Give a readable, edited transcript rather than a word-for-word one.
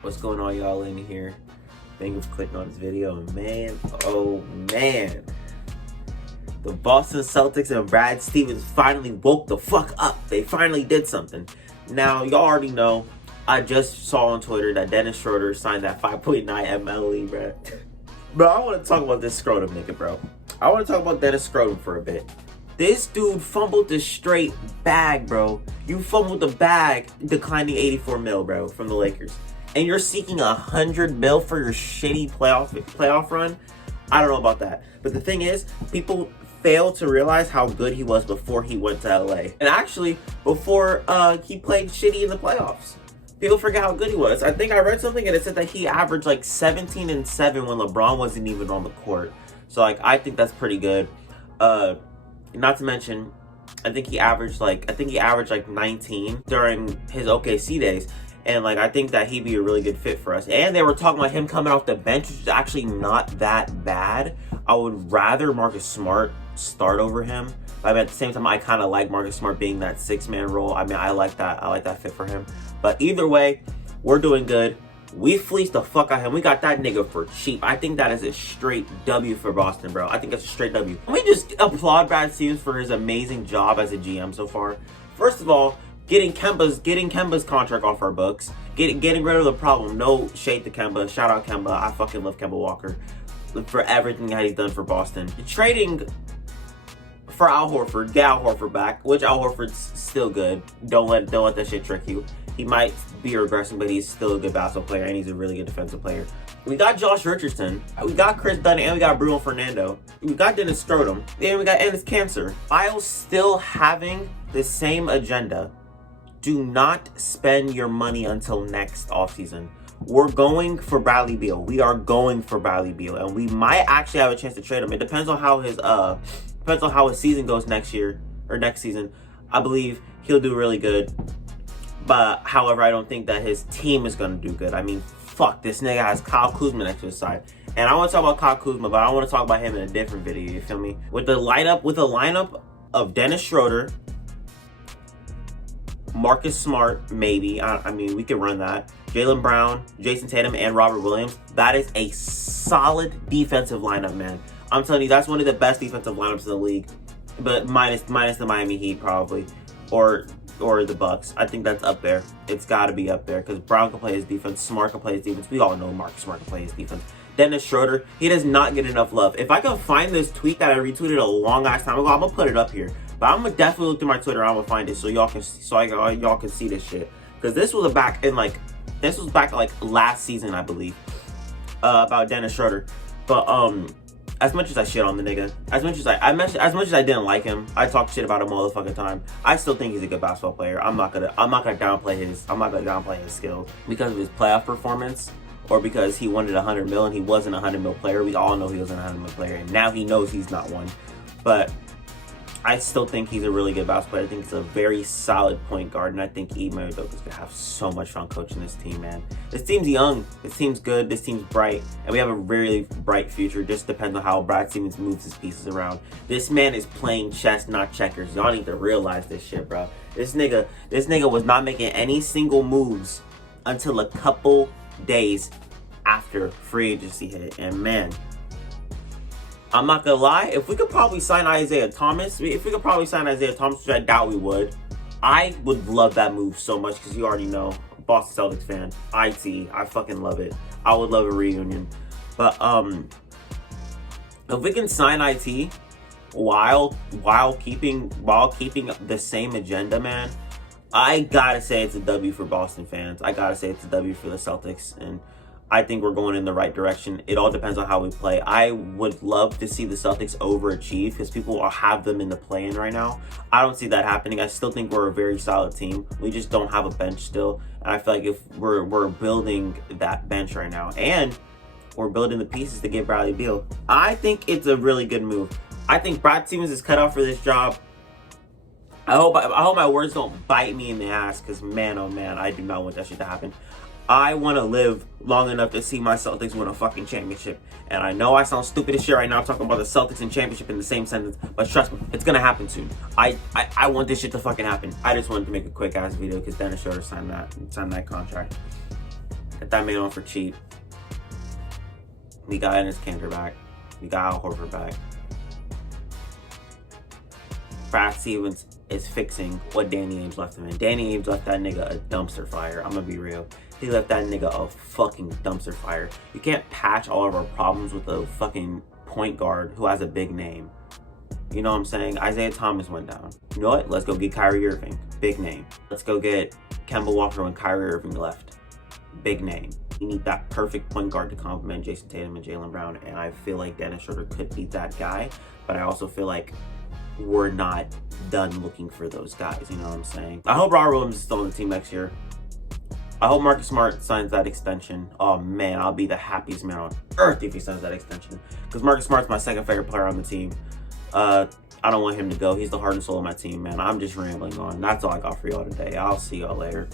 What's going on, y'all in here? Thank you for clicking on this video. Man, oh man. The Boston Celtics and Brad Stevens finally woke the fuck up. They finally did something. Now, y'all already know, I just saw on Twitter that Dennis Schroder signed that 5.9 MLE, bro. Bro, I want to talk about this Scrotum nigga, bro. I want to talk about Dennis Scrotum for a bit. This dude fumbled the straight bag, bro. You fumbled the bag, declining 84 mil, bro, from the Lakers. And you're seeking 100 mil for your shitty playoff run? I don't know about that. But the thing is, people fail to realize how good he was before he went to LA. And actually, before he played shitty in the playoffs. People forget how good he was. I think I read something and it said that he averaged like 17 and 7 when LeBron wasn't even on the court. So like, I think that's pretty good. Not to mention, I think he averaged like 19 during his OKC days. And like, I think that he'd be a really good fit for us. And they were talking about him coming off the bench, which is actually not that bad. I would rather Marcus Smart start over him. But at the same time, I kind of like Marcus Smart being that 6-man role. I mean, I like that fit for him. But either way, we're doing good. We fleeced the fuck out of him. We got that nigga for cheap. I think that is a straight W for Boston, bro. I think that's a straight W. Let me just applaud Brad Stevens for his amazing job as a GM so far. First of all, getting Kemba's contract off our books. Getting rid of the problem. No shade to Kemba. Shout out Kemba. I fucking love Kemba Walker for everything that he's done for Boston. Trading for Al Horford, get Al Horford back, which Al Horford's still good. Don't let that shit trick you. He might be regressing, but he's still a good basketball player, and he's a really good defensive player. We got Josh Richardson, we got Chris Dunn, and we got Bruno Fernando. We got Dennis Scrotum, and we got Ennis Cancer. While still having the same agenda, do not spend your money until next offseason. We're going for Bradley Beal. We are going for Bradley Beal, and we might actually have a chance to trade him. It depends on how his season goes next year or next season. I believe he'll do really good. But, however, I don't think that his team is going to do good. I mean, fuck, this nigga has Kyle Kuzma next to his side. And I want to talk about Kyle Kuzma, but I want to talk about him in a different video, you feel me? With a lineup of Dennis Schroder, Marcus Smart, maybe. I mean, we could run that. Jaylen Brown, Jason Tatum, and Robert Williams. That is a solid defensive lineup, man. I'm telling you, that's one of the best defensive lineups in the league. But minus the Miami Heat, probably. Or the Bucks. I think that's up there. It's got to be up there because Brown can play his defense. Smart can play his defense. We all know Marcus Smart can play his defense. Dennis Schroder, he does not get enough love. If I can find this tweet that I retweeted a long ass time ago, I'm gonna put it up here. But I'm gonna definitely look through my Twitter. I'm gonna find it so y'all can see this shit. Because this was back last season, I believe, about Dennis Schroder. But as much as I shit on the nigga, as much as I didn't like him, I talked shit about him all the fucking time. I still think he's a good basketball player. I'm not gonna downplay his skills because of his playoff performance, or because he wanted 100 mil and he wasn't a 100 mil player. We all know he wasn't a 100 mil player, and now he knows he's not one. But I still think he's a really good basketball player. I think he's a very solid point guard, and I think Ime Udoka's gonna have so much fun coaching this team, man. This team's young, this team's good, this team's bright, and we have a really bright future. Just depends on how Brad Stevens moves his pieces around. This man is playing chess, not checkers. Y'all need to realize this shit, bro. This nigga was not making any single moves until a couple days after free agency hit, and man, I'm not gonna lie, if we could probably sign Isaiah Thomas, which I doubt we would, I would love that move so much because you already know, Boston Celtics fan, I fucking love it. I would love a reunion. But if we can sign IT while keeping the same agenda, man, I gotta say it's a W for Boston fans. I gotta say it's a W for the Celtics, and I think we're going in the right direction. It all depends on how we play. I would love to see the Celtics overachieve because people have them in the play-in right now. I don't see that happening. I still think we're a very solid team. We just don't have a bench still. And I feel like if we're building that bench right now, and we're building the pieces to get Bradley Beal, I think it's a really good move. I think Brad Stevens is cut out for this job. I hope my words don't bite me in the ass because, man, oh man, I do not want that shit to happen. I want to live long enough to see my Celtics win a fucking championship. And I know I sound stupid as shit right now talking about the Celtics and championship in the same sentence, but trust me, it's going to happen soon. I want this shit to fucking happen. I just wanted to make a quick ass video because Dennis Schroder signed that contract. Get that man on for cheap. We got Enes Kanter back. We got Al Horford back. Brad Stevens is fixing what Danny Ainge left him in. Danny Ainge left that nigga a dumpster fire. I'm gonna be real. He left that nigga a fucking dumpster fire. You can't patch all of our problems with a fucking point guard who has a big name. You know what I'm saying? Isaiah Thomas went down. You know what? Let's go get Kyrie Irving. Big name. Let's go get Kemba Walker when Kyrie Irving left. Big name. You need that perfect point guard to complement Jason Tatum and Jaylen Brown, and I feel like Dennis Schroder could be that guy, but I also feel like we're not done looking for those guys, you know what I'm saying? I hope Robert Williams is still on the team next year. I hope Marcus Smart signs that extension. Oh man, I'll be the happiest man on earth if he signs that extension, because Marcus Smart's my second favorite player on the team. I don't want him to go. He's the heart and soul of my team, man. I'm just rambling on. That's all I got for y'all today. I'll see y'all later.